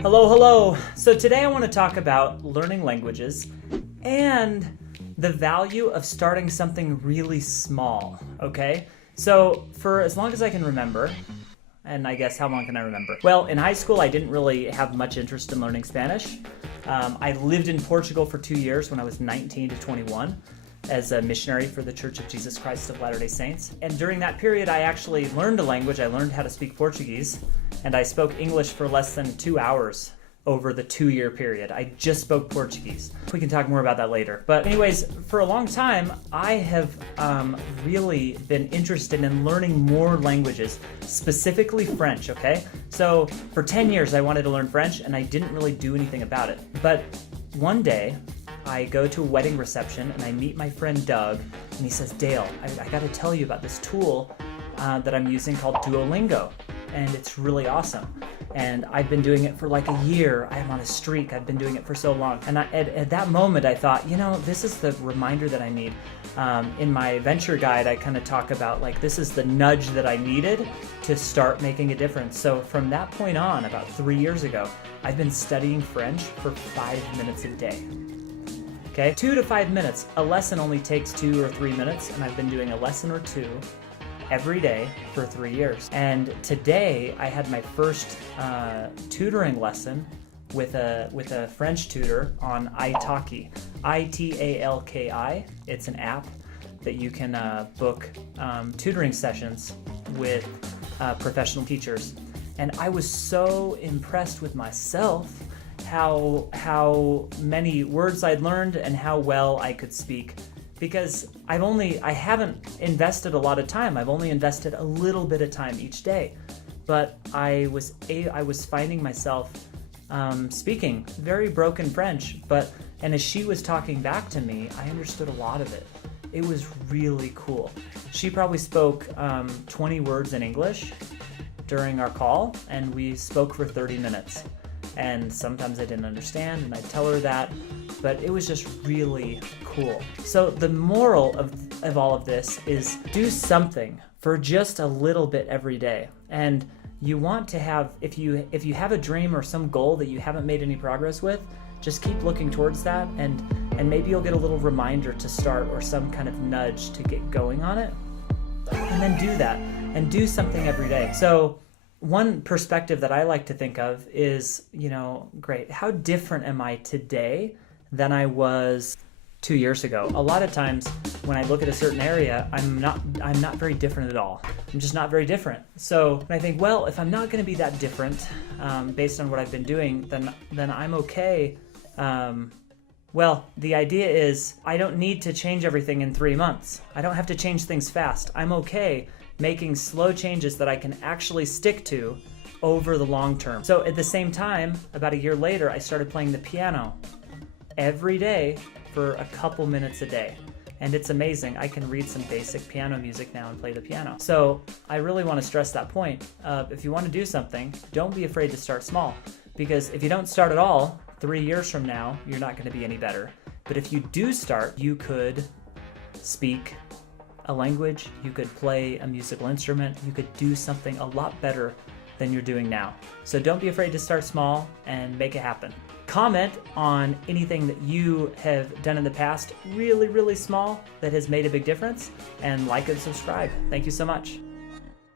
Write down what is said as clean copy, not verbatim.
Hello, hello. So today I want to talk about learning languages and the value of starting something really small, okay? So for as long as I can remember, and I guess how long can I remember? Well, in high school I didn't really have much interest in learning Spanish. I lived in Portugal for 2 years when I was 19 to 21 as a missionary for the Church of Jesus Christ of Latter-day Saints. And during that period I actually learned a language. I learned how to speak Portuguese, and I spoke English for less than 2 hours over the 2-year period. I just spoke Portuguese. We can talk more about that later. But anyways, for a long time, I have really been interested in learning more languages, specifically French, okay? So for 10 years, I wanted to learn French, and I didn't really do anything about it. But one day, I go to a wedding reception, and I meet my friend Doug, and he says, Dale, I gotta tell you about this tool that I'm using called Duolingo, and it's really awesome. And I've been doing it for like a year. I'm on a streak. I've been doing it for so long. And at that moment, I thought, this is the reminder that I need. In my venture guide, I kind of talk about like, this is the nudge that I needed to start making a difference. So from that point on, about 3 years ago, I've been studying French for 5 minutes a day. Okay, 2 to 5 minutes. A lesson only takes 2 or 3 minutes, and I've been doing a lesson or two every day for 3 years. And today I had my first tutoring lesson with a French tutor on italki, Italki. It's an app that you can book tutoring sessions with professional teachers. And I was so impressed with myself how many words I'd learned and how well I could speak. Because I haven't invested a lot of time. I've only invested a little bit of time each day, but I was finding myself speaking very broken French. And as she was talking back to me, I understood a lot of it. It was really cool. She probably spoke 20 words in English during our call, and we spoke for 30 minutes. And sometimes I didn't understand, and I'd tell her that, but it was just really cool. So the moral of all of this is do something for just a little bit every day. And you want to have, if you have a dream or some goal that you haven't made any progress with, just keep looking towards that, and maybe you'll get a little reminder to start or some kind of nudge to get going on it. And then do that, and do something every day. So one perspective that I like to think of is, great, how different am I today than I was 2 years ago? A lot of times when I look at a certain area, I'm not very different at all. I'm just not very different. So I think, well, if I'm not going to be that different based on what I've been doing, then I'm okay. Well, the idea is I don't need to change everything in 3 months. I don't have to change things fast. I'm okay making slow changes that I can actually stick to over the long term. So at the same time, about a year later, I started playing the piano every day for a couple minutes a day. And it's amazing. I can read some basic piano music now and play the piano. So I really want to stress that point. If you want to do something, don't be afraid to start small. Because if you don't start at all, 3 years from now, you're not going to be any better. But if you do start, you could speak a language, you could play a musical instrument, you could do something a lot better than you're doing now. So don't be afraid to start small and make it happen. Comment on anything that you have done in the past, really, really small, that has made a big difference, and like and subscribe. Thank you so much.